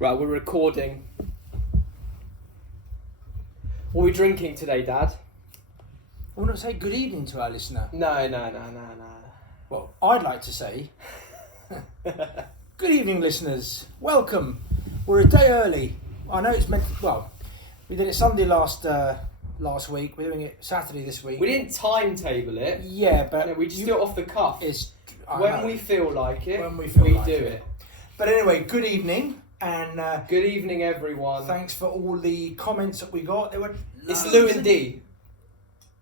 Right, we're recording. What are we drinking today, Dad? I want to say good evening to our listener. No. Well, I'd like to say good evening, listeners. Welcome. We're a day early. I know it's meant to, well, we did it Sunday last week. We're doing it Saturday this week. We didn't timetable it. Yeah, but No, we just do it off the cuff. When we feel like it, we do it. But anyway, good evening and good evening, everyone. Thanks for all the comments that we got. There were It's Lou and D.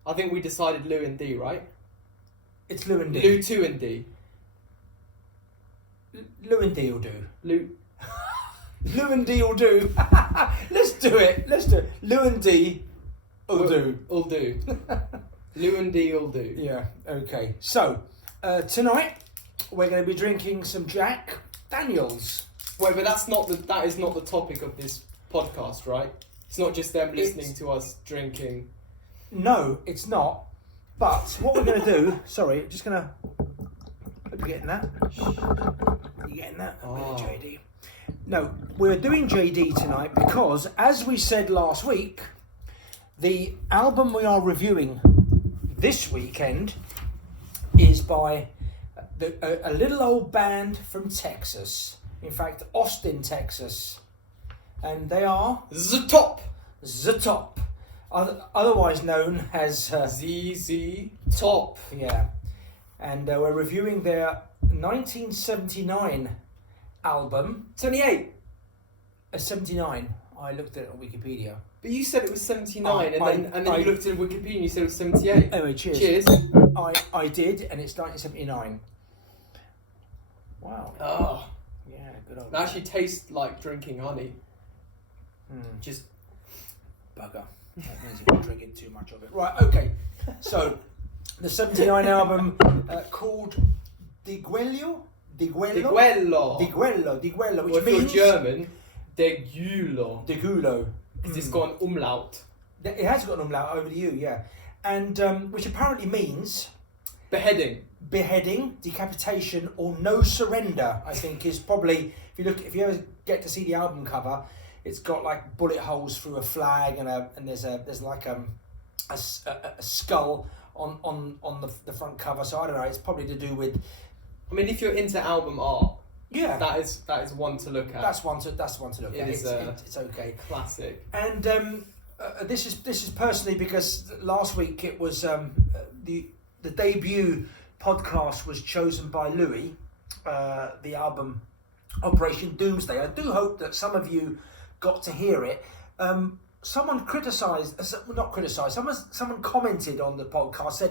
I think we decided Lou and D, right? It's Lou and D. Lou 2 and D. Lou and D will do. Lou and D will do. Let's do it. Lou and D will do. Will do. Lou and D will do. Yeah, okay. So, tonight we're going to be drinking some Jack Daniels. Wait, but that is not the topic of this podcast, right? It's not just them listening to us drinking. No, it's not. But what we're going to do... Sorry, just going to... Hope you're getting that. You getting that? Oh. JD. No, we're doing JD tonight because, as we said last week, the album we are reviewing this weekend is by a little old band from Texas. In fact, Austin, Texas. And they are... The Top! The Top. Otherwise known as... ZZ Top. Yeah. And we're reviewing their 1979 album. 78. 79. I looked at it on Wikipedia. But you said it was 79, and then you looked at Wikipedia and you said it was 78. Anyway, cheers. Cheers. I did, and it's 1979. Wow. Oh. Yeah, good old. It actually tastes like drinking honey. Just bugger. That means you're drinking too much of it. Right, okay. So, the 79 album called Degüello, which or if means... you're German, Degüello. Degüello. Because it's got an umlaut. It has got an umlaut over the U, yeah. And which apparently means... Beheading, decapitation, or no surrender, I think is probably... If you ever get to see the album cover, it's got like bullet holes through a flag and there's like a skull on the front cover. So I don't know. It's probably to do with. I mean, if you're into album art, yeah, that is one to look at. That's one to look at. It's okay. Classic. And this is personally because last week it was the debut podcast was chosen by Louis, the album Operation Doomsday. I do hope that some of you got to hear it. Someone commented on the podcast,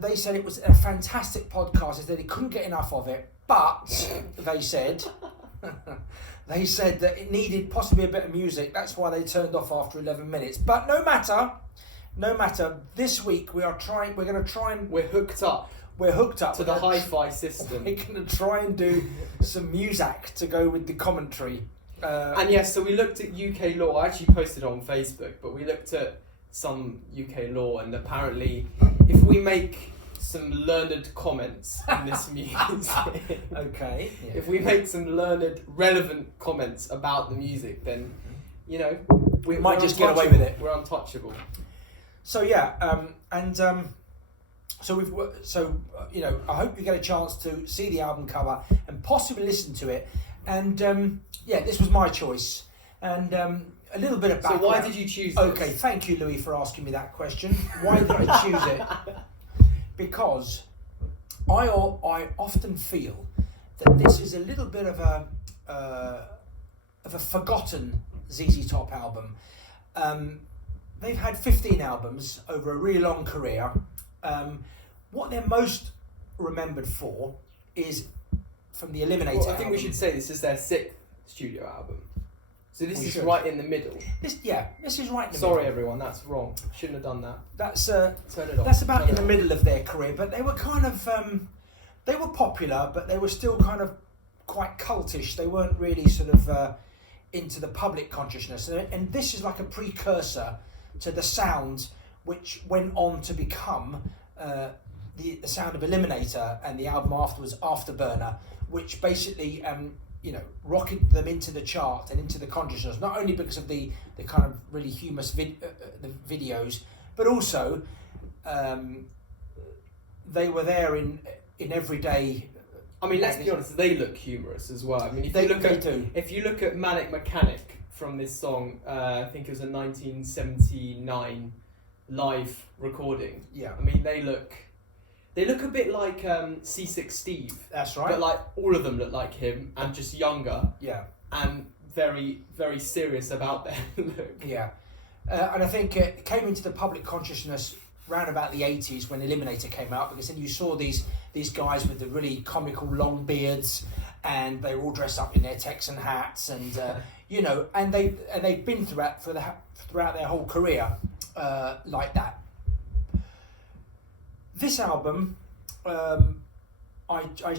they said it was a fantastic podcast. They said they couldn't get enough of it, but they said that it needed possibly a bit of music. That's why they turned off after 11 minutes. But no matter. This week we're hooked up. We're hooked up to the hi-fi system. We're going to try and do some music to go with the commentary. And yes, so we looked at UK law. I actually posted it on Facebook, but we looked at some UK law, and apparently, if we make some learned comments in this music, okay, yeah. If we make some learned, relevant comments about the music, then we might just get away with it. We're untouchable. So yeah, So I hope you get a chance to see the album cover and possibly listen to it. And this was my choice. And a little bit of background. So why did you choose this? Okay, thank you, Louis, for asking me that question. Why did I choose it? Because I often feel that this is a little bit of a forgotten ZZ Top album. They've had 15 albums over a really long career. What they're most remembered for is from the Eliminator album. I think we should say this is their 6th studio album. So this is right in the middle. This is right in the middle. Sorry everyone, that's wrong. Shouldn't have done that. Turn it off. That's about in the middle of their career, but they were kind of they were popular, but they were still kind of quite cultish. They weren't really sort of into the public consciousness. And this is like a precursor to the sound which went on to become the sound of Eliminator, and the album afterwards, Afterburner, which basically rocketed them into the chart and into the consciousness, not only because of the kind of really humorous the videos, but also they were there in everyday. I mean, let's be honest, they look humorous as well. I mean, if you look at Manic Mechanic from this song, I think it was a 1979 live recording. Yeah. I mean, they look a bit like C6 Steve. That's right. But like all of them look like him and just younger. Yeah. And very, very serious about their look. Yeah. And I think it came into the public consciousness round about the 80s when Eliminator came out, because then you saw these guys with the really comical long beards, and they were all dressed up in their Texan hats, and and they've been throughout their whole career like that. This album, I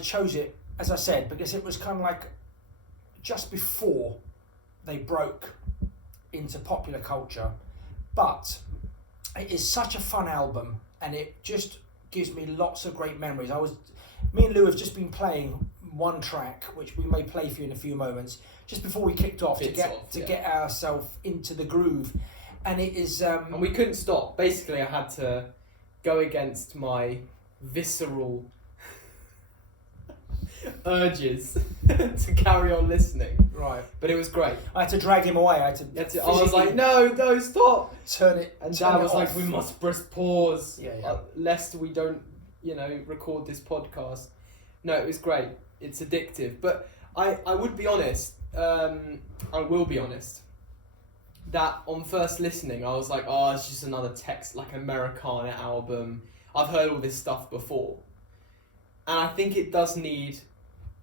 chose it, as I said, because it was kind of like just before they broke into popular culture, but it is such a fun album, and it just gives me lots of great memories. Me and Lou have just been playing one track, which we may play for you in a few moments, just before we kicked off to get ourselves into the groove, and it is. And we couldn't stop. Basically, I had to go against my visceral urges to carry on listening. Right. But it was great. I had to drag him away. I was like, no, stop. Turn it. And Dad was like, we must press pause. Yeah. Lest we don't, record this podcast. No, it was great. It's addictive. But I would be honest, I will be honest, that on first listening, I was like, oh, it's just another like Americana album. I've heard all this stuff before. And I think it does need,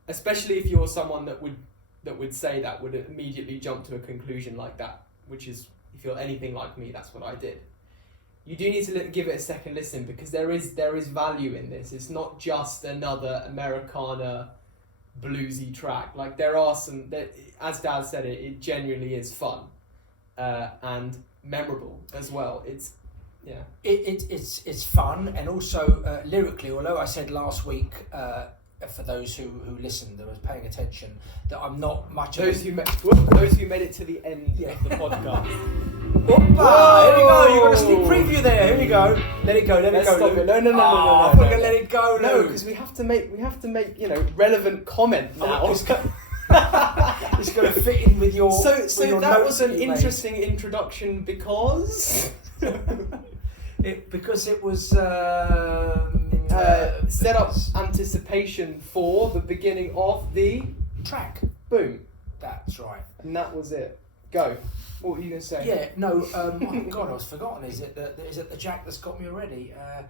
especially if you're someone that would say that, would immediately jump to a conclusion like that, which is, if you're anything like me, that's what I did. You do need to give it a second listen, because there is value in this. It's not just another Americana bluesy track. Like, there are some, as Dad said, it genuinely is fun and memorable as well. It's fun, and also lyrically, although I said last week, for those who listened and was paying attention, that I'm not much those of who made it to the end of the podcast. Here we go. You got a sneak preview there. Here you go. Let it go. Let's go. Stop it. No. I'm not gonna let it go. No, because we have to make relevant comment now. It's got to fit in with your. So your that notes was an interesting introduction because. Because it was set up anticipation for the beginning of the track. Boom. That's right. And that was it. Go. What were you going to say? Yeah, no, oh God, I was forgotten. Is it the Jack that's got me already? I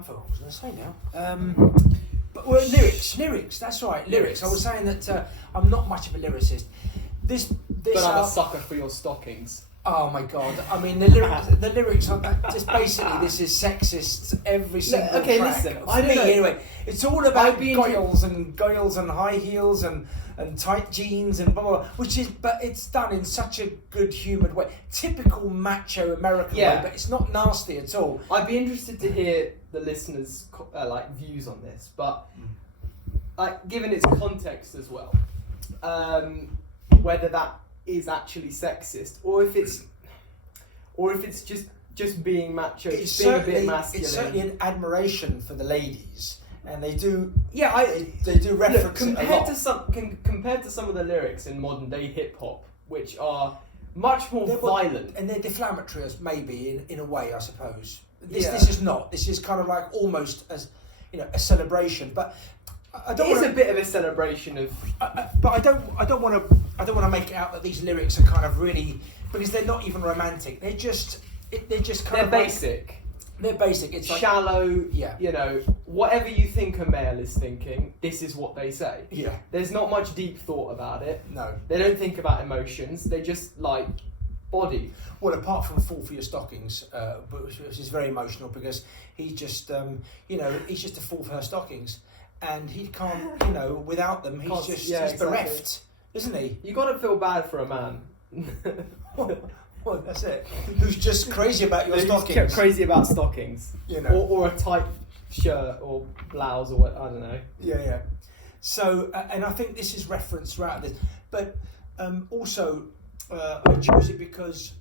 forgot what I was going to say now. But lyrics, that's right, lyrics. I was saying that I'm not much of a lyricist. But I'm a sucker for your stockings. Oh my God! I mean, the lyrics are just basically, this is sexist. Every single track. Listen. For me, anyway, it's all about goyles and high heels and tight jeans and blah, blah, blah, but it's done in such a good humoured way, typical macho American way. But it's not nasty at all. I'd be interested to hear the listeners' views on this, but given its context as well, whether that is actually sexist, or if it's just being macho, it's being a bit masculine. It's certainly an admiration for the ladies, and they do. Yeah, they do reference it a lot. Compared to some of the lyrics in modern day hip hop, which are much more violent, and they're deflammatory, as maybe in a way, I suppose. This is not. This is kind of like almost as a celebration, but. It is a bit of a celebration of, but I don't want to make it out that these lyrics are kind of really, because they're not even romantic. They're just kind of basic. They're basic. It's shallow. Yeah. Whatever you think a male is thinking, this is what they say. Yeah. There's not much deep thought about it. No. They don't think about emotions. They just like body. Well, apart from "Fall for Your Stockings," which is very emotional, because he's just he's just a fool for her stockings. And he can't, without them, he's just bereft, isn't he? You got to feel bad for a man. Well, that's it. Who's just crazy about your stockings? Crazy about stockings, or a tight shirt or blouse or what, I don't know. Yeah. So, and I think this is referenced throughout this. But also, I chose it because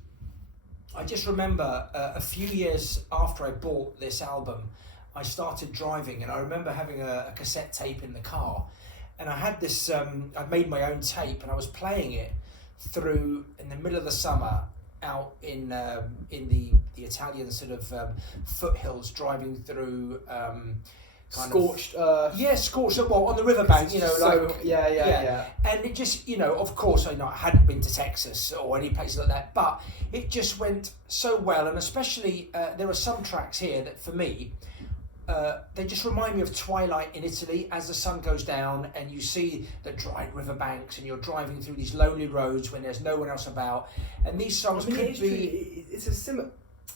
I just remember a few years after I bought this album, I started driving, and I remember having a cassette tape in the car, and I had this. I'd made my own tape, and I was playing it through in the middle of the summer out in the Italian sort of foothills, driving through. Scorched earth. Yeah, scorched earth. Well, on the riverbank, you know, so, like yeah. And it just, you know, of course, I hadn't been to Texas or any places like that, but it just went so well. And especially, there are some tracks here that, for me, they just remind me of twilight in Italy as the sun goes down and you see the dry riverbanks and you're driving through these lonely roads when there's no one else about. And these songs could be. It's a similar.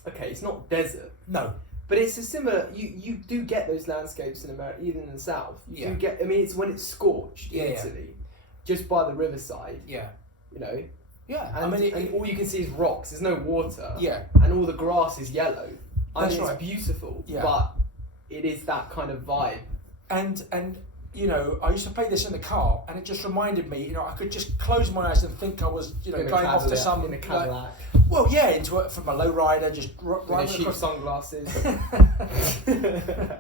Okay, it's not desert. No. But it's a similar. You do get those landscapes in America, even in the south. You do get. I mean, it's when it's scorched in Italy, just by the riverside. Yeah. You know. Yeah. And, and all you can see is rocks. There's no water. Yeah. And all the grass is yellow. That's It's beautiful. Yeah. But it is that kind of vibe. And you know, I used to play this in the car, and it just reminded me. You know, I could just close my eyes and think I was, you know, going off to some in a Cadillac. Well, yeah, into it from a lowrider, just riding cheap sunglasses. Yeah,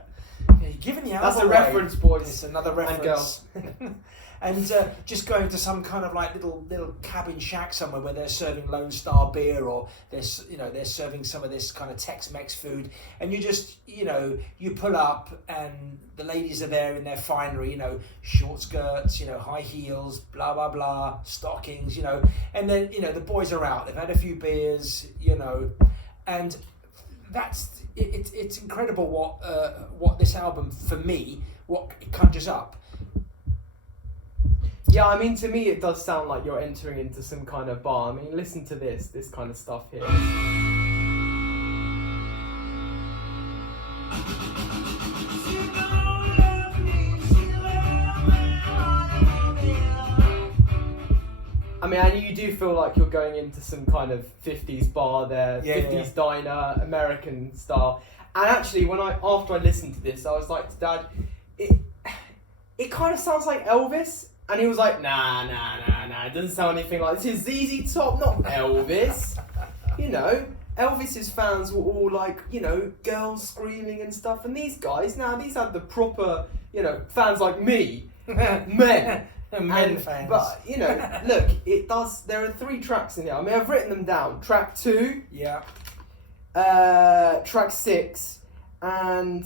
you're giving the album. That's a reference, boys. It's another reference. And girls. And just going to some kind of like little cabin shack somewhere where they're serving Lone Star beer, or they're serving some of this kind of Tex-Mex food, and you just, you know, you pull up and the ladies are there in their finery, you know, short skirts, you know, high heels, blah blah blah, stockings, you know, and then, you know, the boys are out, they've had a few beers, you know, and that's it's incredible what this album, for me, what it conjures up. Yeah, I mean, to me it does sound like you're entering into some kind of bar. I mean, listen to this kind of stuff here. I mean, and you do feel like you're going into some kind of 50s bar there, 50s diner, American style. And actually, after I listened to this, I was like to Dad, it kind of sounds like Elvis. And he was like, nah, it doesn't sound anything like this. It's ZZ Top, not Elvis. You know, Elvis's fans were all like, you know, girls screaming and stuff. And these guys, these had the proper, you know, fans like me, men. Men fans. But, you know, look, there are 3 tracks in here. I mean, I've written them down. Track 2. Yeah. Track 6. And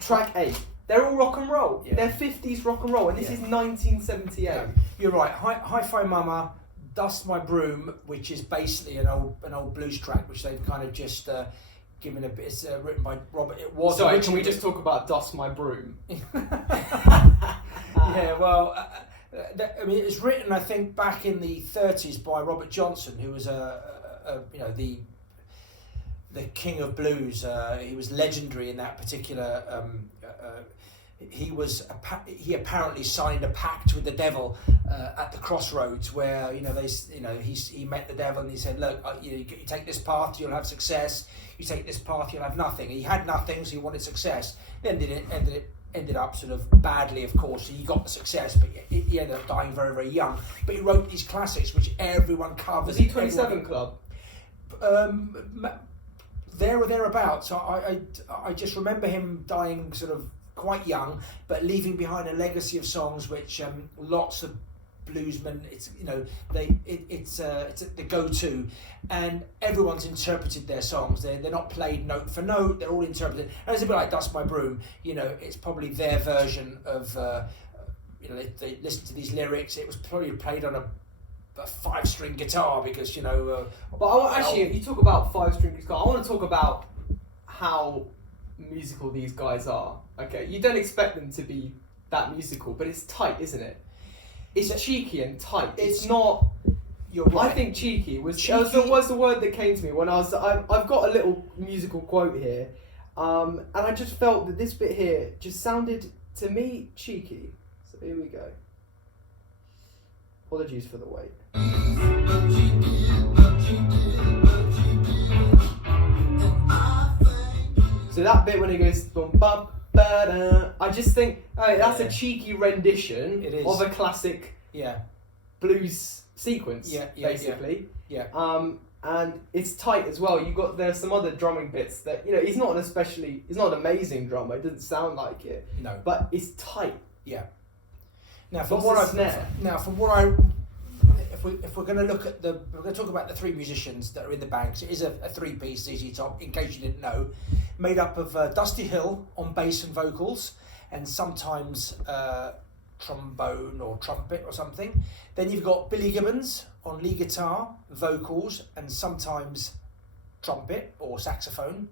track 8. They're all rock and roll. Yeah. They're 50s rock and roll, and this is 1978. Yeah. You're right. Hi-Fi Mama, Dust My Broom, which is basically an old blues track, which they've kind of just given a bit. It's written by Robert. It was. Sorry, can we just talk about Dust My Broom? Yeah. Well, I mean, it's written, I think, back in the 30s by Robert Johnson, who was the king of blues. He was legendary in that particular. He apparently signed a pact with the devil at the crossroads, where, you know, he met the devil and he said, look, you take this path, you'll have success. You take this path, you'll have nothing. He had nothing, so he wanted success. Then ended up sort of badly, of course. He got the success, but he ended up dying very, very young. But he wrote these classics which everyone covers. Was he 27 Club? There or thereabouts. So I just remember him dying sort of quite young, but leaving behind a legacy of songs which lots of bluesmen, it's, you know, it's the go-to, and everyone's interpreted their songs. They're not played note for note. They're all interpreted. And it's a bit like Dust My Broom. You know, it's probably their version of. You know, they listen to these lyrics. It was probably played on a 5-string guitar, because, you know. You talk about 5-string guitar. I want to talk about how musical these guys are. Okay, you don't expect them to be that musical, but it's tight, isn't it? It's cheeky and tight. It's not. You're right. I think cheeky was the word that came to me when I've got a little musical quote here, and I just felt that this bit here just sounded to me cheeky. So here we go. Apologies for the wait. So that bit when he goes bum bum ba I just think that's a cheeky rendition of a classic blues sequence, basically. And it's tight as well. There's some other drumming bits that he's not an amazing drummer. It doesn't sound like it. No, but it's tight. Yeah. Now, if we're going to look at we're going to talk about the three musicians that are in the band. 'Cause it is a three-piece ZZ Top, in case you didn't know, made up of Dusty Hill on bass and vocals, and sometimes trombone or trumpet or something. Then you've got Billy Gibbons on lead guitar, vocals, and sometimes trumpet or saxophone.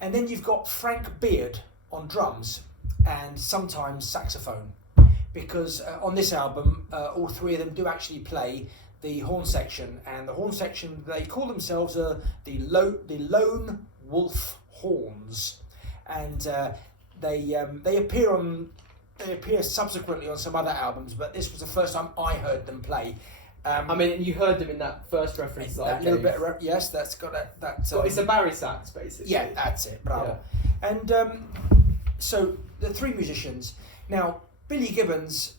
And then you've got Frank Beard on drums and sometimes saxophone. Because on this album, all three of them do actually play the horn section, and the horn section, they call themselves the Lone Wolf Horns, and they appear subsequently on some other albums, but this was the first time I heard them play. You heard them in that first reference that I gave. Yes, that's got that. It's a Barry sax, basically. Yeah, that's it. Bravo. Yeah. And so the three musicians now. Billy Gibbons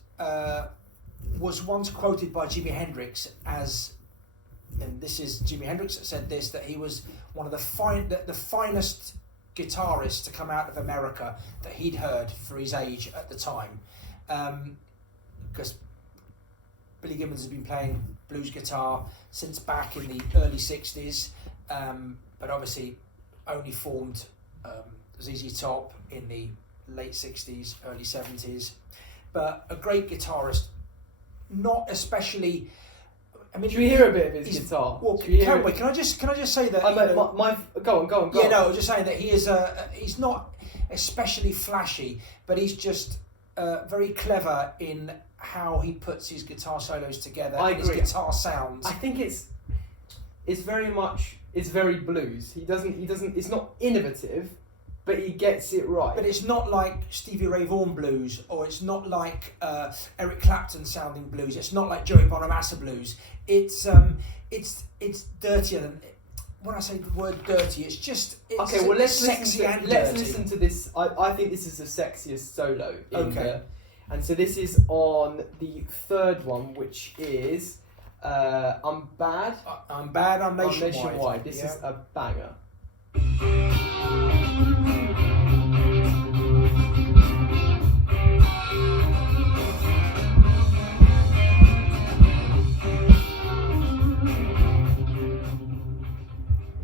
was once quoted by Jimi Hendrix as, and this is Jimi Hendrix that said this, that he was one of the finest guitarists to come out of America that he'd heard for his age at the time, because Billy Gibbons has been playing blues guitar since back in the early 60s, but obviously only formed ZZ Top in the late 60s, early 70s. But a great guitarist, not especially. Should we hear a bit of his guitar? Well, can we? Can I just say that? Go on. Yeah, no, I was just saying that he is. He's not especially flashy, but he's just very clever in how he puts his guitar solos together. I agree. His guitar sounds. I think it's very blues. He doesn't. It's not innovative. But he gets it right. But it's not like Stevie Ray Vaughan blues, or it's not like Eric Clapton sounding blues. It's not like Joey Bonamassa blues. It's dirtier than. When I say the word dirty, it's okay. Well, let's listen to this. I think this is the sexiest solo. And so this is on the third one, which is I'm Bad. I'm Bad. I'm Nationwide. This is a banger.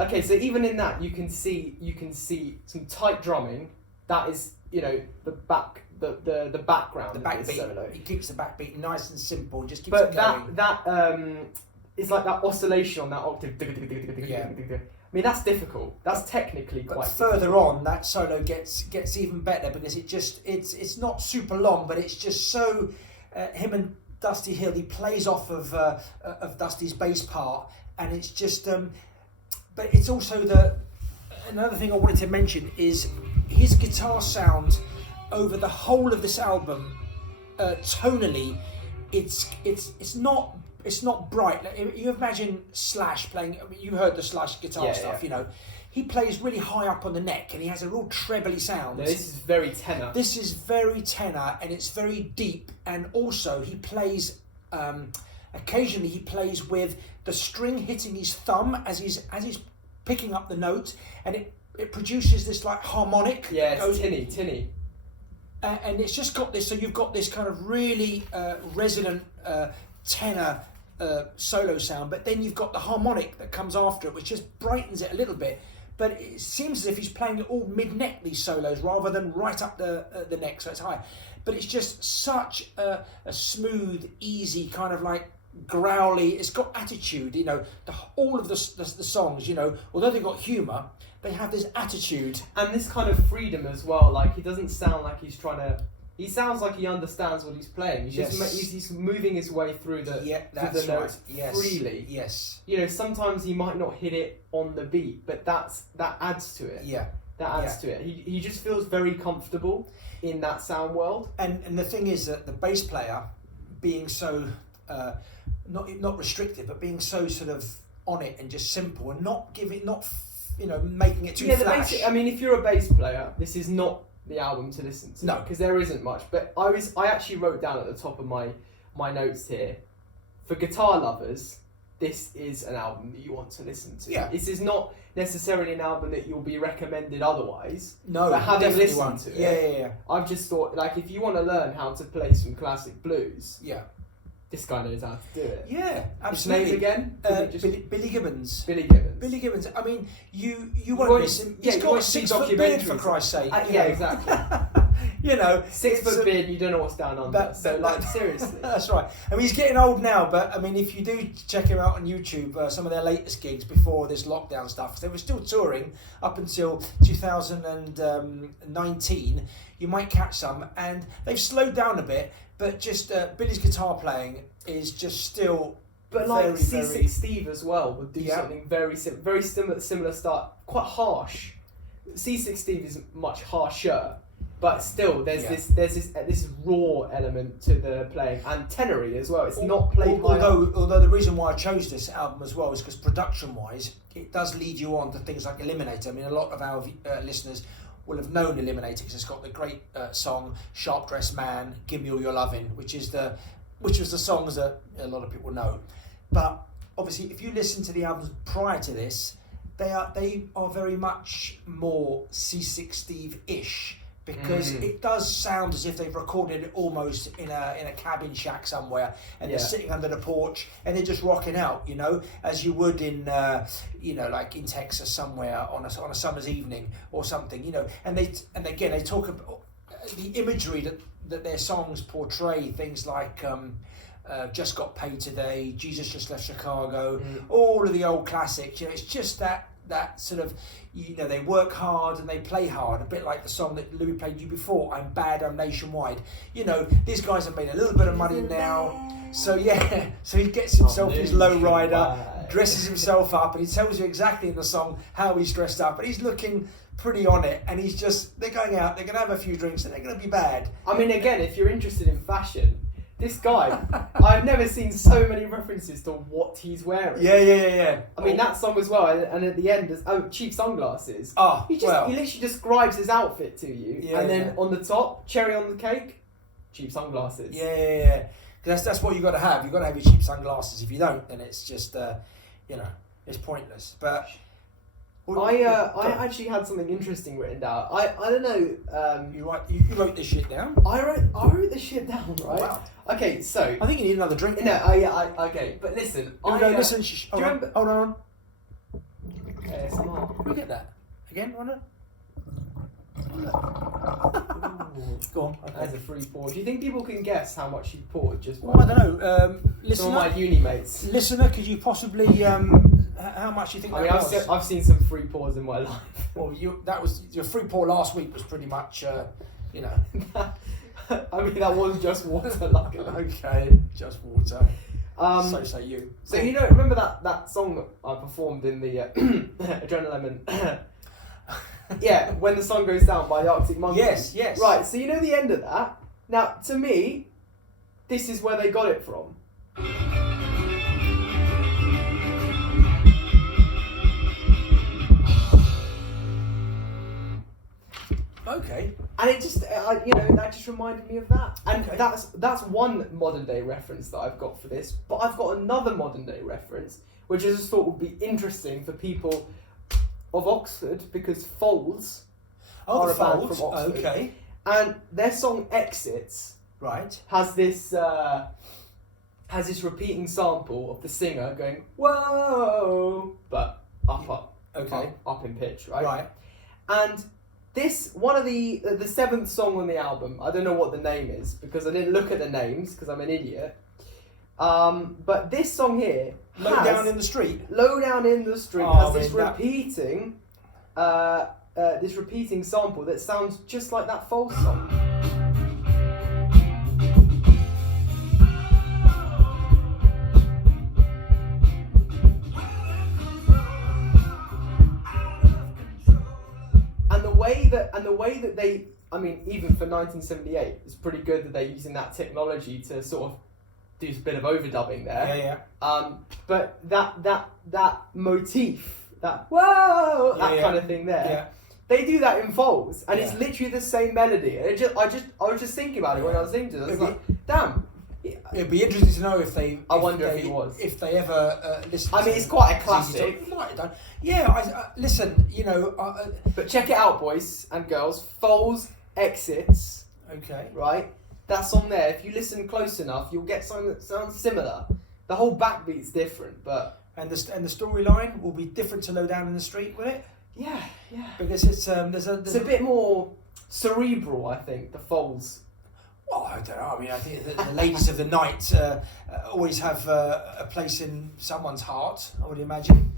Okay, so even in that you can see some tight drumming. That is, the background. The backbeat. Solo. He keeps the backbeat nice and simple. Just keeps it going. But that it's like that oscillation on that octave. Yeah. I mean, that's difficult. That's technically quite further difficult. on, that solo gets even better, because it's not super long, but it's just so him and Dusty Hill. He plays off of Dusty's bass part, and it's just. But it's also another thing I wanted to mention is his guitar sound over the whole of this album. Tonally, it's not bright. Like, you imagine Slash playing. I mean, you heard the Slash guitar stuff. Yeah. He plays really high up on the neck, and he has a real trebly sound. No, this is very tenor. This is very tenor, and it's very deep. And also, he plays. Occasionally, he plays with the string hitting his thumb as he's picking up the note, and it produces this like harmonic. Yeah, it's tinny. And it's just got this. So you've got this kind of really resonant tenor solo sound, but then you've got the harmonic that comes after it, which just brightens it a little bit. But it seems as if he's playing it all mid-neck, these solos, rather than right up the neck, so it's high. But it's just such a smooth, easy, kind of like growly. It's got attitude, all of the songs, although they've got humour, they have this attitude. And this kind of freedom as well. Like, he doesn't sound like he's trying to... He sounds like he understands what he's playing. He's moving his way through the notes freely. Yes. Sometimes he might not hit it on the beat, but that adds to it. Yeah. That adds to it. He just feels very comfortable in that sound world. And the thing is that the bass player, being so not restrictive, but being so sort of on it and just simple, and not making it too flash. If you're a bass player, this is not the album to listen to. No, because there isn't much. But I actually wrote down at the top of my notes here, for guitar lovers, this is an album that you want to listen to. Yeah. This is not necessarily an album that you'll be recommended otherwise. No, but having definitely listened won't. to Yeah, it, yeah. I've just thought, like, if you want to learn how to play some classic blues, Yeah. this guy knows how to do it. Yeah, His name absolutely. again? Billy Gibbons. Billy Gibbons. Billy Gibbons. I mean, you won't miss him. He's you got a won't see 6 foot beard, for documentaries. Christ's sake. Yeah, exactly. You know, 6 it's foot beard, you don't know what's down under. Seriously. That's right. I mean, he's getting old now, but I mean, if you do check him out on YouTube, some of their latest gigs before this lockdown stuff, they were still touring up until 2019. You might catch some, and they've slowed down a bit, but just Billy's guitar playing is just still. But like C6 Steve as well would do something very similar start, quite harsh. C6 Steve is much harsher, but still there's this raw element to the playing, and tenory as well. It's not played although the reason why I chose this album as well is because production wise it does lead you on to things like Eliminator. I mean, a lot of our listeners will have known Eliminator because it's got the great song Sharp Dressed Man, Give Me All Your Lovin', which was the songs that a lot of people know. But obviously, if you listen to the albums prior to this, they are very much more C6 Steve-ish, because it does sound as if they've recorded it almost in a cabin shack somewhere, and they're sitting under the porch and they're just rocking out, you know, as you would in like in Texas somewhere on a summer's evening or something, you know. And they talk about the imagery that their songs portray, things like. Just Got Paid Today, Jesus Just Left Chicago, all of the old classics. You know, it's just that sort of, you know, they work hard and they play hard, a bit like the song that Louis played you before, I'm Bad, I'm Nationwide. You know, these guys have made a little bit of money now, so so he gets himself his low rider, dresses himself up, and he tells you exactly in the song how he's dressed up, and he's looking pretty on it, and they're going out, they're going to have a few drinks, and they're going to be bad. I mean, again, if you're interested in fashion, this guy, I've never seen so many references to what he's wearing. Yeah. I mean, that song as well, and at the end, cheap sunglasses. He literally describes his outfit to you, and then on the top, cherry on the cake, cheap sunglasses. Yeah. Because that's what you've got to have. You've got to have your cheap sunglasses. If you don't, then it's just, it's pointless. But I actually had something interesting written down. I don't know. You wrote this shit down. I wrote this shit down, right? Wow. Okay, so I think you need another drink. No, okay, but listen. Listen. Hold on. ASMR. Look at that again. Why not? Go on. Okay. As a free pour. Do you think people can guess how much you poured just by? Well, I don't know. Listener, some of my uni mates. Listener, could you possibly how much do you think that was? I've seen some free pours in my life. Well, that was your free pour last week was pretty much you know. I mean, that was just water, luckily. Okay, just water. So say you. So you know, remember that song that I performed in the Adrenaline? Yeah, When the Sun Goes Down by the Arctic Monkeys. Yes. Right, so you know the end of that? Now, to me, this is where they got it from. Okay. And it just, that just reminded me of that. And okay. that's one modern day reference that I've got for this. But I've got another modern day reference, which I just thought would be interesting for people of Oxford, because Folds are a band from Oxford. Okay. And their song Exits has this repeating sample of the singer going, whoa, but up, up in pitch, right? Right. And this, one of the seventh song on the album, I don't know what the name is because I didn't look at the names because I'm an idiot. But this song here, Low Down in the Street, has this repeating sample that sounds just like that False song. And the way that they, I mean, even for 1978, it's pretty good that they're using that technology to sort of do a bit of overdubbing there. Yeah. But that motif, that whoa, that kind of thing there, They do that in Foals, and Yeah. it's literally the same melody. And I was just thinking about it when I was listening to it. I was like, damn. It'd be interesting to know if they. I wonder if he was. If they ever listen. I mean, it's quite a classic. Might have done. Yeah, listen. You know. But check it out, boys and girls. Foals Exits. Okay. Right? That song there, if you listen close enough, you'll get something that sounds similar. The whole backbeat's different, but... And the storyline will be different to Low Down in the Street, will it? Yeah. Because it's there's a bit more cerebral, I think, the Foals. Well, I don't know. I mean, I think the ladies of the night always have a place in someone's heart, I would imagine.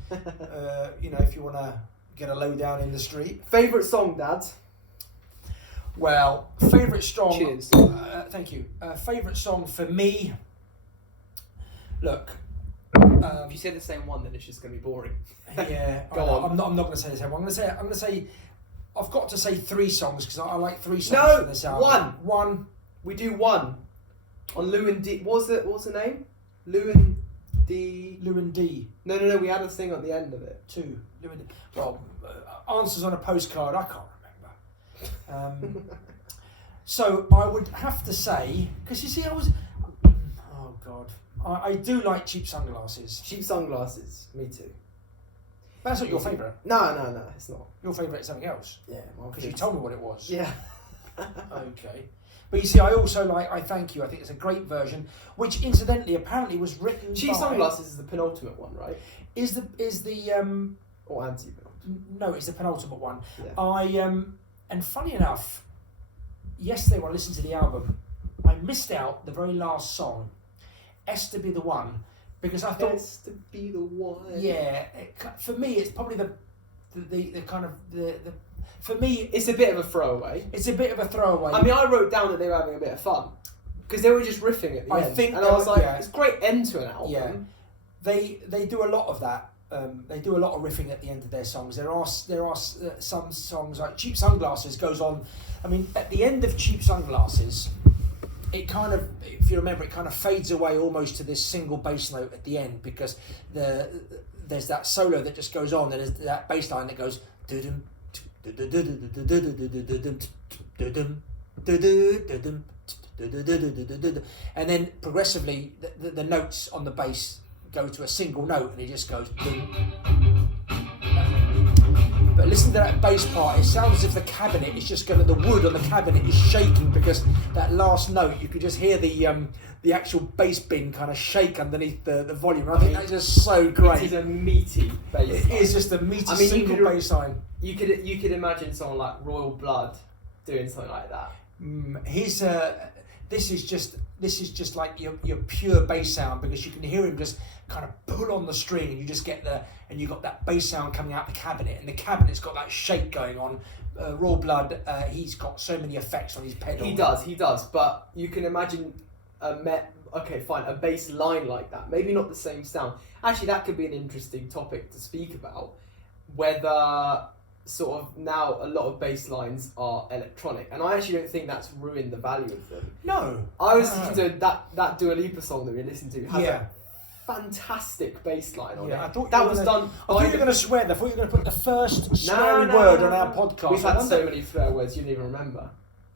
You know, if you want to get a Low Down in the Street. Favourite song, Dad? Well, favourite song. Cheers. Thank you. Favourite song for me. Look. If you say the same one, then it's just going to be boring. Yeah. Go on. I'm not going to say the same one. I'm going to say. I've got to say 3 songs because I like 3 songs No, for this album. One. We do one on Lou and D. What's the name? Lou and D. Lou and D. No. We had a thing at the end of it. 2. Lou and D. Well, answers on a postcard. I can't remember. So I would have to say, because you see, oh God, I do like Cheap Sunglasses. Cheap Sunglasses. Me too. That's not your favourite. No, it's not. Your favourite is something else. Yeah, because you told me what it was. Yeah. Okay. But you see, I also like I Thank You. I think it's a great version, which incidentally apparently was written Cheap by... Sunglasses is the penultimate one, right? Is the Or anti-penultimate? No, it's the penultimate one. Yeah. And funny enough, yesterday when I listened to the album, I missed out the very last song, S to Be the One, because I thought... S to Be the One. Yeah, for me it's probably the kind of the for me it's a bit of a throwaway. It's a bit of a throwaway. I mean, I wrote down that they were having a bit of fun because they were just riffing at the end. think, and I was like, it's a great end to an album. Yeah, they do a lot of that. They do a lot of riffing at the end of their songs. There are some songs like Cheap Sunglasses goes on. I mean, at the end of Cheap Sunglasses, it kind of, if you remember, it kind of fades away almost to this single bass note at the end because there's that solo that just goes on. And there's that bass line that goes doo-dum, and then progressively the notes on the bass go to a single note and it just goes but listen to that bass part, it sounds as if the cabinet is just the wood on the cabinet is shaking because that last note you could just hear the actual bass bin kind of shake underneath the volume. I think that's just so great. It is a meaty bass line. It is just a meaty single bass line. You could imagine someone like Royal Blood doing something like that. This is just like your pure bass sound because you can hear him just kind of pull on the string and you just get you got that bass sound coming out the cabinet and the cabinet's got that shake going on. Royal Blood, he's got so many effects on his pedal. He does, but you can imagine a bass line like that. Maybe not the same sound. Actually, that could be an interesting topic to speak about. Whether sort of now a lot of bass lines are electronic, and I actually don't think that's ruined the value of them. No. I was listening to that Dua Lipa song that we listened to. Has yeah. a fantastic bass line on it. I thought that was done. I thought you were going to swear. I thought you were going to put the first sweary word on our podcast. We've had so many swear words you don't even remember.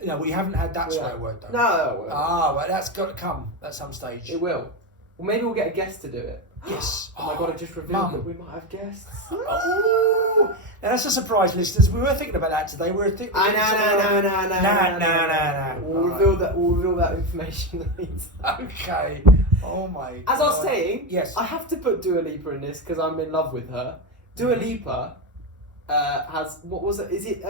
No, we haven't had that swear word though. No. Well, that's got to come at some stage. It will. Well, maybe we'll get a guest to do it. Yes. Oh my God, I just revealed that we might have guests. Oh, now that's a surprise, listeners. We were thinking about that today. We were thinking. No. We'll reveal that information later. Okay. Oh my. As I was saying, yes, I have to put Dua Lipa in this because I'm in love with her. Dua Lipa has, what was it? Is it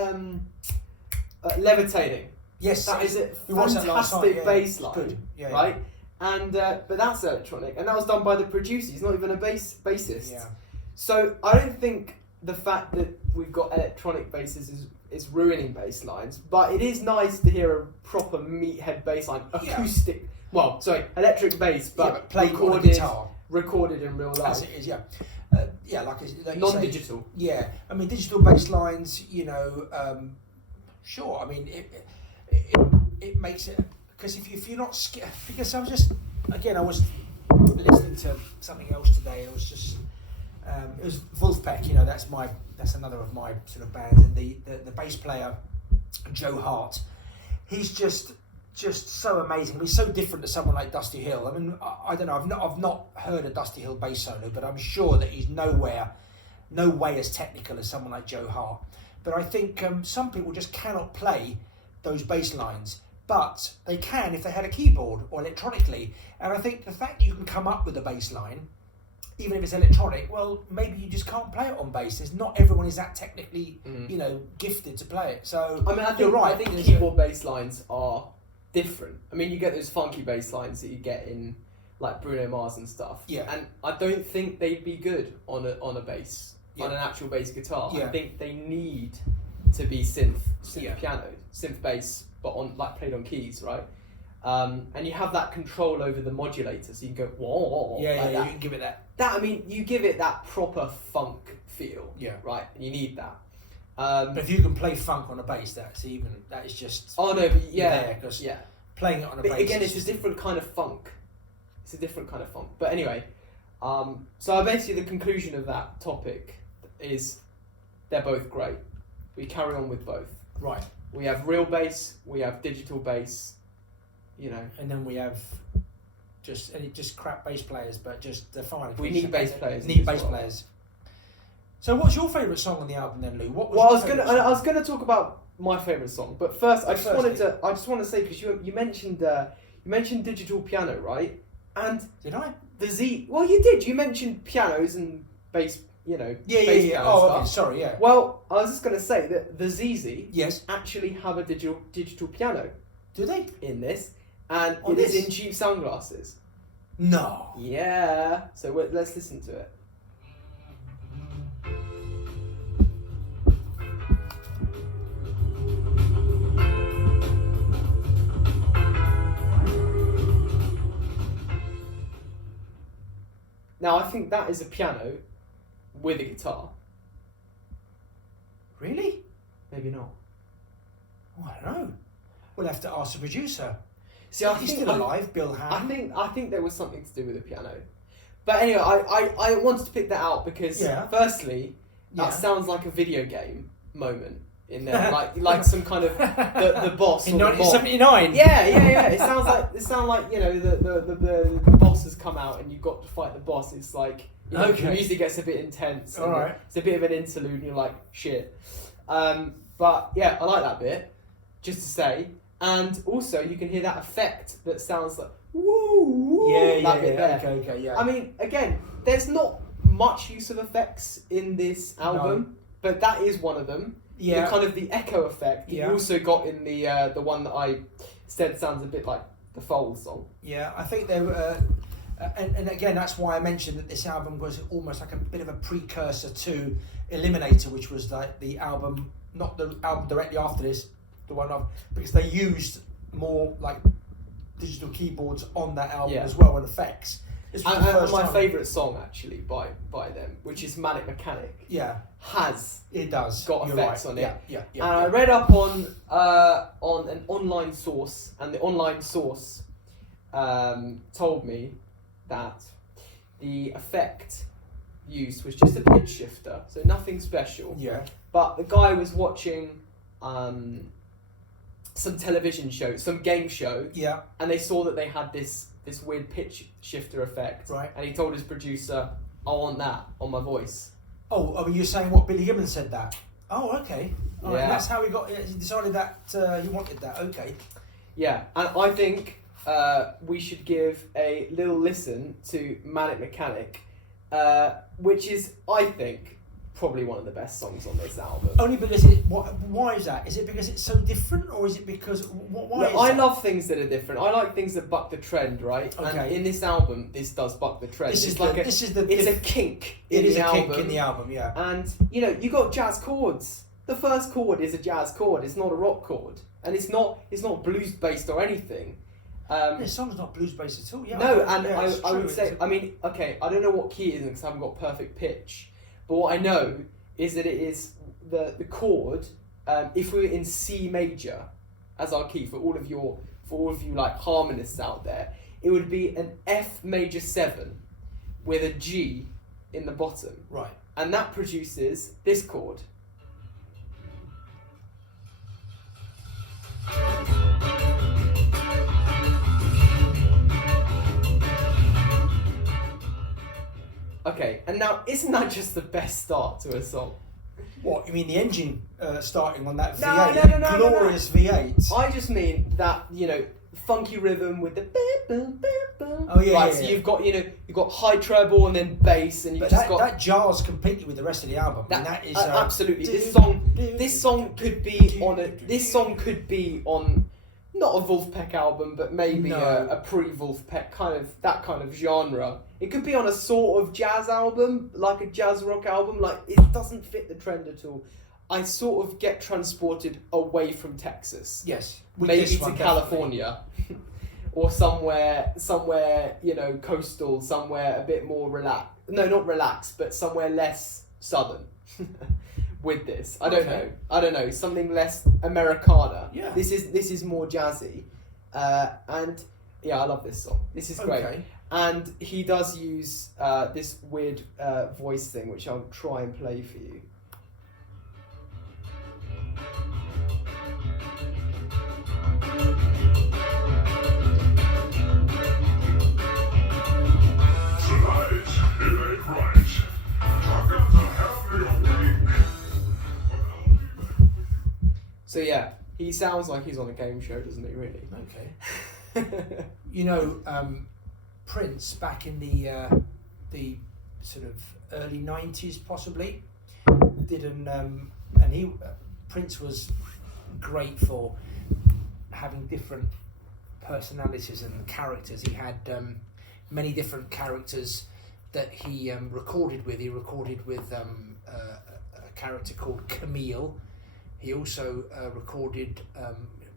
Levitating? Yes, that is a fantastic bass line, good. Yeah, right? And but that's electronic, and that was done by the producer. He's not even a bassist. Yeah. So I don't think the fact that we've got electronic basses is ruining bass lines, but it is nice to hear a proper meathead bass line, acoustic. Yeah. Well, sorry, electric bass, but played on a guitar, recorded in real life. As it is, yeah. Like non-digital. Yeah, I mean digital bass lines. Sure. I mean it makes it. Because if you're not scared, because I was listening to something else today. It was Wolfpack. You know, that's another of my sort of bands, and the bass player Joe Hart. He's just so amazing. I mean, so different to someone like Dusty Hill. I mean, I don't know. I've not heard a Dusty Hill bass solo, but I'm sure that he's no way as technical as someone like Joe Hart. But I think some people just cannot play those bass lines, but they can if they had a keyboard or electronically. And I think the fact that you can come up with a bass line, even if it's electronic, well, maybe you just can't play it on bass. There's not everyone is that technically, gifted to play it. So I mean, you're right. I think keyboard bass lines are different. I mean, you get those funky bass lines that you get in like Bruno Mars and stuff. Yeah. And I don't think they'd be good on a bass, on an actual bass guitar. Yeah. I think they need to be synth piano, synth bass, but on like played on keys, right? And you have that control over the modulator, so you can go whoa, you that. can give it that. I mean, you give it that proper funk feel, Yeah. right? And you need that. But if you can play funk on a bass, that is just. Oh no, but yeah, playing it on a but bass. again, it's a different kind of funk. It's a different kind of funk. But anyway, so basically the conclusion of that topic is they're both great. We carry on with both. Right. We have real bass, we have digital bass, and then we have just crap bass players, but just they're fine. We need bass players. Players. So, what's your favourite song on the album then, Lou? I was gonna talk about my favourite song, but first I just want to say, because you mentioned digital piano, right? And did I? Well, you did. You mentioned pianos and bass. Bass Yeah. Oh, okay. Sorry, yeah. Well, I was just going to say that the ZZ actually have a digital piano. Do they? In this, and it is in cheap sunglasses. No. Yeah. So let's listen to it. Now, I think that is a piano with a guitar. Really? Maybe not. Oh, I don't know. We'll have to ask the producer. See, he's still alive, Bill Ham. I think there was something to do with the piano. But anyway, I wanted to pick that out because firstly, that sounds like a video game moment in there, like some kind of the boss in or 1979. Yeah. It sounds like the boss has come out and you've got to fight the boss. It's like the music gets a bit intense. All right. It's a bit of an interlude, and you're like shit. But yeah, I like that bit. Just to say, and also you can hear that effect that sounds like woo. Okay, yeah. I mean, again, there's not much use of effects in this album, but that is one of them. Yeah. The kind of the echo effect. You also got in the one that I said sounds a bit like the Fold song. Yeah, I think they were, and again that's why I mentioned that this album was almost like a bit of a precursor to Eliminator, which was like the album, not the album directly after this, the one of, because they used more like digital keyboards on that album as well, and effects. And my favourite song actually by them, which is Manic Mechanic, has got effects on it. Yeah. And I read up on an online source, and the online source told me that the effect used was just a pitch shifter, so nothing special. Yeah. But the guy was watching some television show, some game show. Yeah. And they saw that they had this weird pitch shifter effect. Right. And he told his producer, I want that on my voice. Oh, you're saying what Billy Gibbons said that? Oh, okay. All right, that's how he decided that he wanted that. Okay. Yeah, and I think we should give a little listen to Manic Mechanic, which is, I think, probably one of the best songs on this album. Only because why is that? Is it because it's so different, or is it because I love things that are different. I like things that buck the trend, right? Okay. And in this album, this does buck the trend. It's a kink in the album. Kink in the album, yeah. And you got jazz chords. The first chord is a jazz chord. It's not a rock chord, and it's not blues based or anything. This song's not blues based at all. Yeah. No, and I would say, I mean, okay, I don't know what key it is because I haven't got perfect pitch. But what I know is that it is the chord. If we were in C major as our key for all of you like harmonists out there, it would be an F major 7 with a G in the bottom. Right. And that produces this chord. Okay, and now isn't that just the best start to a song? What, you mean the engine starting on that No, V8? no, Glorious V8. I just mean that, you know, funky rhythm with the Oh yeah, right, yeah, so yeah. you've got high treble and then bass, and you've But just got that jars completely with the rest of the album. I mean, that is absolutely. This song could be on not a Wolfpack album, but maybe a pre-Wolfpack that kind of genre. It could be on a sort of jazz album, like a jazz rock album. Like, it doesn't fit the trend at all. I sort of get transported away from Texas. Yes. Maybe to California. Or somewhere, you know, coastal, somewhere a bit more relaxed. No, not relaxed, but somewhere less southern. With this, I don't know, something less Americana. Yeah. This is more jazzy, and yeah, I love this song. This is great. Okay. And he does use this weird voice thing, which I'll try and play for you. So yeah, he sounds like he's on a game show, doesn't he? Really? Okay. You know, Prince back in the sort of early 90s, possibly, Prince was great for having different personalities and characters. He had many different characters that he recorded with. He recorded with a character called Camille. He also recorded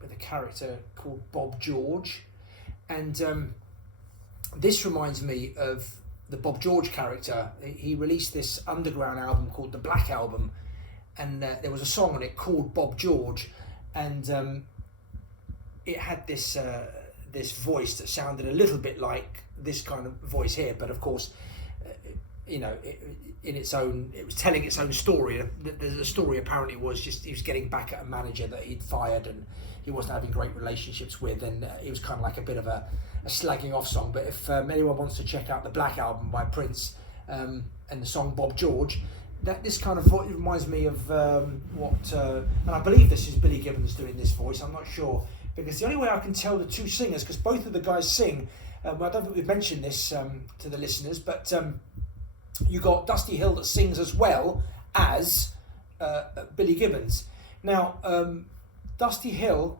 with a character called Bob George, and this reminds me of the Bob George character. He released this underground album called the Black Album, and there was a song on it called Bob George, and it had this voice that sounded a little bit like this kind of voice here, but of course, you know, it was telling its own story. The story apparently was just he was getting back at a manager that he'd fired and he wasn't having great relationships with, and it was kind of like a bit of a slagging off song. But if anyone wants to check out the Black Album by Prince and the song Bob George, this kind of voice reminds me of and I believe this is Billy Gibbons doing this voice. I'm not sure, because the only way I can tell the two singers, because both of the guys sing. I don't think we've mentioned this to the listeners, but you got Dusty Hill that sings as well as Billy Gibbons. Now, Dusty Hill,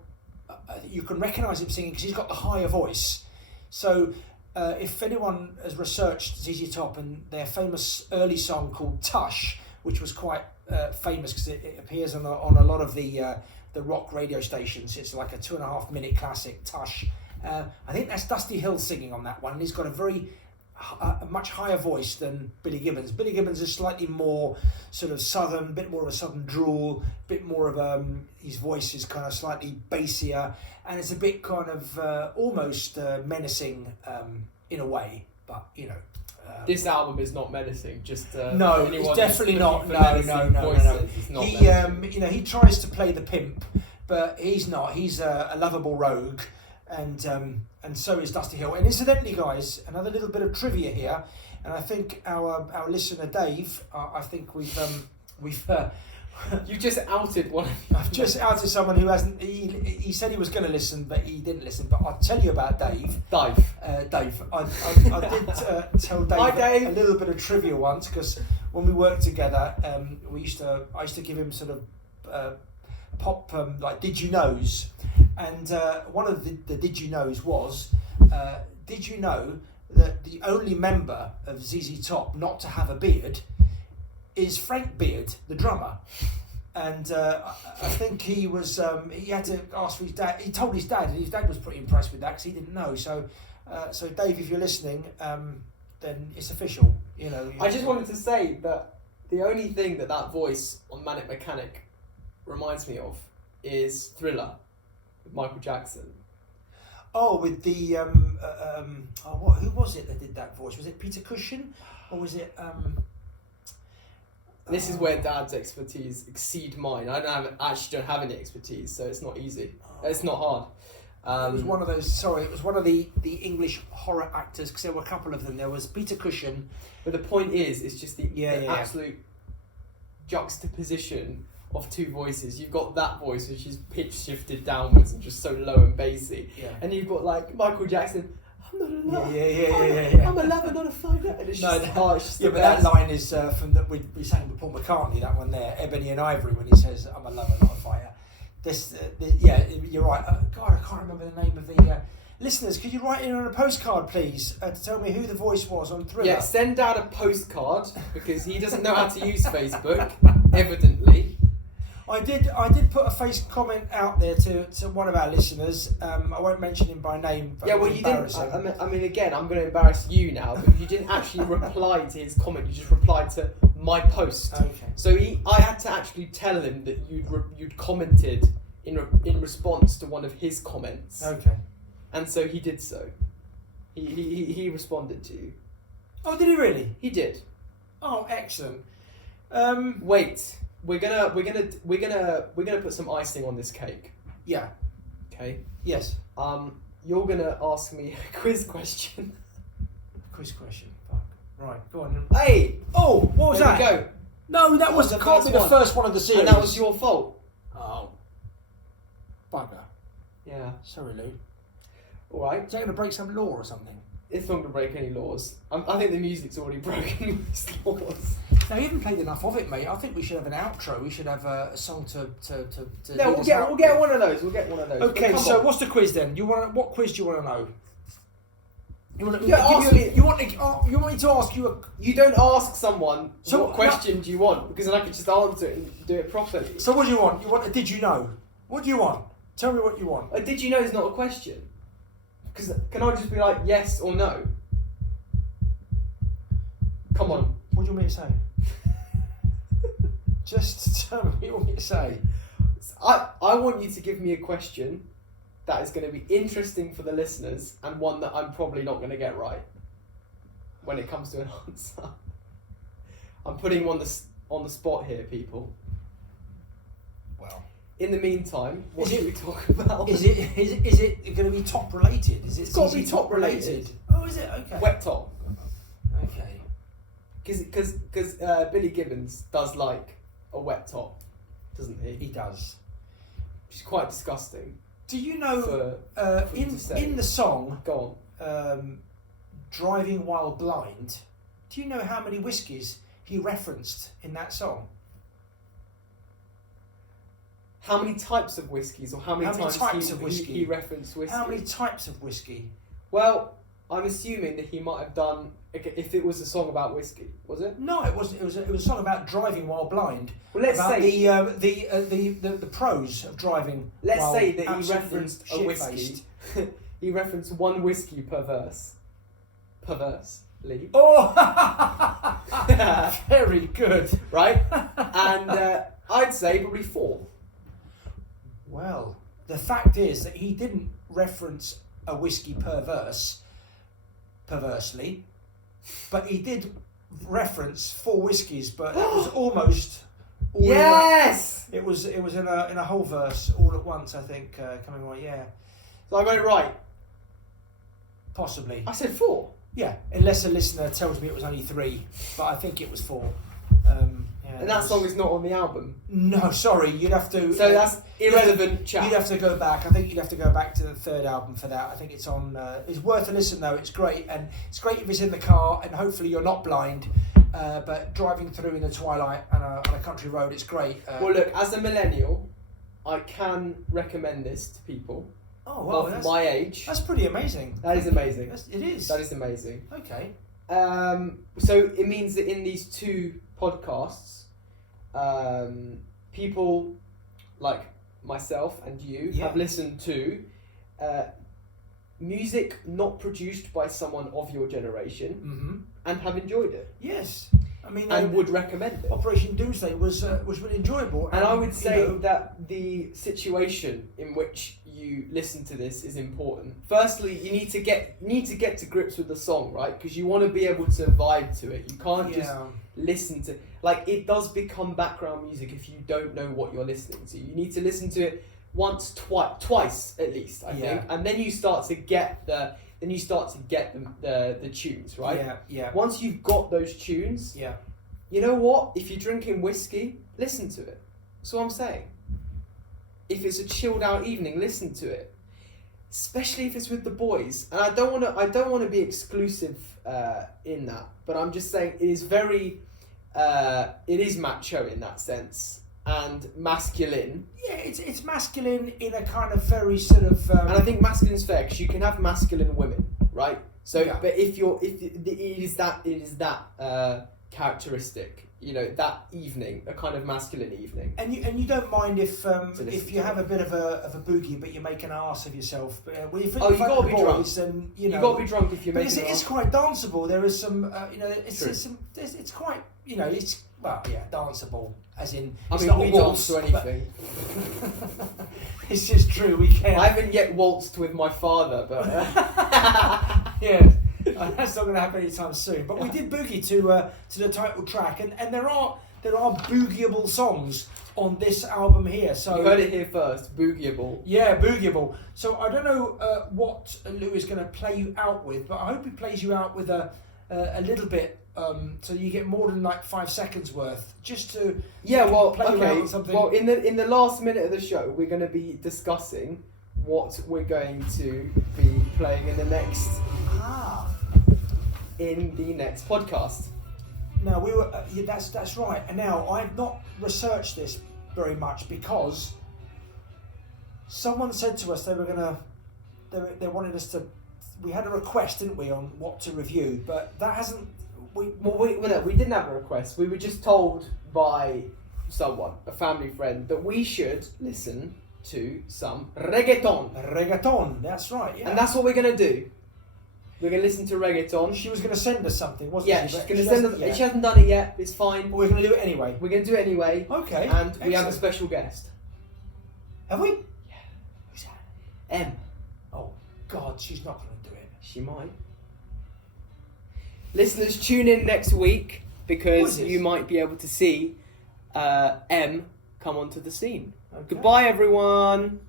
you can recognise him singing because he's got the higher voice. So if anyone has researched ZZ Top and their famous early song called Tush, which was quite famous because it appears on a lot of the rock radio stations. It's like a 2.5 minute classic, Tush. I think that's Dusty Hill singing on that one, and he's got a much higher voice than Billy Gibbons. Billy Gibbons is slightly more sort of southern, a bit more of a southern drawl, a bit more of his voice is kind of slightly bassier, and it's a bit kind of almost menacing in a way, but you know. This album is not menacing. Just no, it's definitely not. No. He tries to play the pimp, but he's not. He's a lovable rogue, and so is Dusty Hill. And incidentally, guys, another little bit of trivia here, and I think our listener Dave, I think we've you just outed one. I've just outed someone who hasn't. He said he was going to listen, but he didn't listen. But I'll tell you about Dave. Dave. I did tell Dave, Hi, Dave a little bit of trivia once, because when we worked together, I used to give him sort of pop like did you knows, and one of the did you knows was did you know that the only member of ZZ Top not to have a beard is Frank Beard, the drummer. And I think he had to ask for his dad. He told his dad, and his dad was pretty impressed with that because he didn't know. So Dave, if you're listening, then it's official. You know. I just wanted to say that the only thing that voice on Manic Mechanic reminds me of is Thriller with Michael Jackson. with the who was it that did that voice? Was it Peter Cushing, or was it? This is where Dad's expertise exceed mine. I actually don't have any expertise, so it's not easy. It's not hard. It was one of those. Sorry, it was one of the English horror actors, because there were a couple of them. There was Peter Cushing. But the point is, it's just the absolute juxtaposition of two voices. You've got that voice, which is pitch shifted downwards and just so low and bassy. Yeah. And you've got like Michael Jackson. I'm not a lover. Yeah. I'm a lover, not a fighter. And it's just, it's just but that line is from that we sang with Paul McCartney. That one there, Ebony and Ivory, when he says, "I'm a lover, not a fighter." You're right. God, I can't remember the name of the listeners. Could you write in on a postcard, please, to tell me who the voice was on Thriller? Yeah, send out a postcard because he doesn't know how to use Facebook, evidently. I did put a face comment out there to one of our listeners. I won't mention him by name. But You didn't. I mean, again, I'm going to embarrass you now, but you didn't actually reply to his comment. You just replied to my post. Okay. So I had to actually tell him that you'd commented in response to one of his comments. Okay. And so he did so. He responded to you. Oh, did he really? He did. Oh, excellent. Wait. We're gonna put some icing on this cake. Yeah. Okay. Yes. You're gonna ask me a quiz question. Quiz question. Fuck. Right. Go on. Hey. Oh, what was there that? We go. No, that was the can't be the first one of the series. And that was your fault. Oh. Bugger. Yeah. Sorry, Lou. All right. Is that going to break some law or something? It's not going to break any laws. I think the music's already broken these laws. No, you haven't played enough of it, mate. I think we should have an outro. We should have a song to No, we'll get one of those. We'll get one of those. Okay, so what's the quiz then? What quiz do you want to know? You want me to ask you a... You don't ask someone what question do you want, because then I could just answer it and do it properly. So what do you want? You want a did you know? What do you want? Tell me what you want. A did you know is not a question. Because can I just be like yes or no? Come on. What do you want me to say? Just tell me what you want me to say. I want you to give me a question that is going to be interesting for the listeners and one that I'm probably not going to get right when it comes to an answer. I'm putting you on the spot here, people. Well, in the meantime, what should we talk about? Is it going to be top related? It's got to be top related. Oh, is it? Okay. Wet top. Okay. Because Billy Gibbons does like a wet top, doesn't he? He does. Which is quite disgusting. Do you know in the song? Go on. Driving While Blind. Do you know how many whiskies he referenced in that song? How many types of whiskies, or how many times of whiskey? He referenced whiskey? How many types of whiskey? Well, I'm assuming that he might have done, if it was a song about whiskey, was it? No, it wasn't. It was a song about driving while blind. Well, let's about say the pros of driving. Let's while say that he referenced a shit-faced. whiskey. He referenced one whiskey per verse. Perversely. Oh, very good. Right? And I'd say probably 4. Well, the fact is that he didn't reference a whiskey per verse, perversely, but he did reference 4 whiskies, but it was almost all yes! It was in a whole verse all at once, I think, coming on, yeah. So I got it right. Possibly. I said 4. Yeah, unless a listener tells me it was only 3, but I think it was 4. And that song is not on the album. No, sorry, you'd have to. So that's irrelevant, chap. You'd have to go back. I think you'd have to go back to the 3rd album for that. I think it's on. It's worth a listen though. It's great, and it's great if it's in the car, and hopefully you're not blind. But driving through in the twilight on a country road, it's great. Well, look, as a millennial, I can recommend this to people. Oh well, of my age. That's pretty amazing. That is amazing. It is. That is amazing. Okay. So it means that in these 2 podcasts, people like myself and you have listened to music not produced by someone of your generation and have enjoyed it. Yes. I mean, and would recommend it. Operation Doomsday was really enjoyable. And I would say that the situation in which you listen to this is important. Firstly, you need to get to grips with the song, right? Because you want to be able to vibe to it. You can't just listen to, like, it does become background music if you don't know what you're listening to. You need to listen to it once, twice at least, I think, and then you start to get the tunes, right? Yeah. Once you've got those tunes, you know what? If you're drinking whiskey, listen to it. That's what I'm saying. If it's a chilled out evening, listen to it. Especially if it's with the boys. And I don't want to be exclusive in that, but I'm just saying it is very it is macho in that sense and masculine. Yeah, it's masculine in a kind of very sort of and I think masculine's fair because you can have masculine women, right? So but if it is that characteristic, you know, that evening, a kind of masculine evening. And you don't mind if you have a bit of a boogie, but you make an arse of yourself. When you you got to be drunk. Then, you got to be drunk if you're making. But it's quite danceable. There is some, it's quite, it's danceable. As in, it's not we a waltz waltz to anything. It's just true. We can. I haven't yet waltzed with my father, but yeah. That's not going to happen anytime soon. But we did boogie to the title track, and there are boogieable songs on this album here. So you heard it here first, boogieable. Yeah, boogieable. So I don't know what Lou is going to play you out with, but I hope he plays you out with a little bit, so you get more than like 5 seconds worth, just to play you out with something. Well, in the last minute of the show, we're going to be discussing what we're going to be playing in the next. In the next podcast. Now we were. That's right. And now I've not researched this very much because someone said to us they wanted us to. We had a request, didn't we, on what to review? But that hasn't. We didn't have a request. We were just told by someone, a family friend, that we should listen to some reggaeton. Reggaeton. That's right. Yeah. And that's what we're gonna do. We're going to listen to reggaeton. She was going to send us something, wasn't she? Yeah, she's going to send us. She hasn't done it yet. It's fine. But we're going to do it anyway. We're going to do it anyway. Okay. And excellent. we have a special guest. Have we? Yeah. Who's that? Em. Oh, God, she's not going to do it. She might. Listeners, tune in next week because you might be able to see Em come onto the scene. Okay. Goodbye, everyone.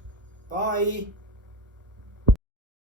Bye.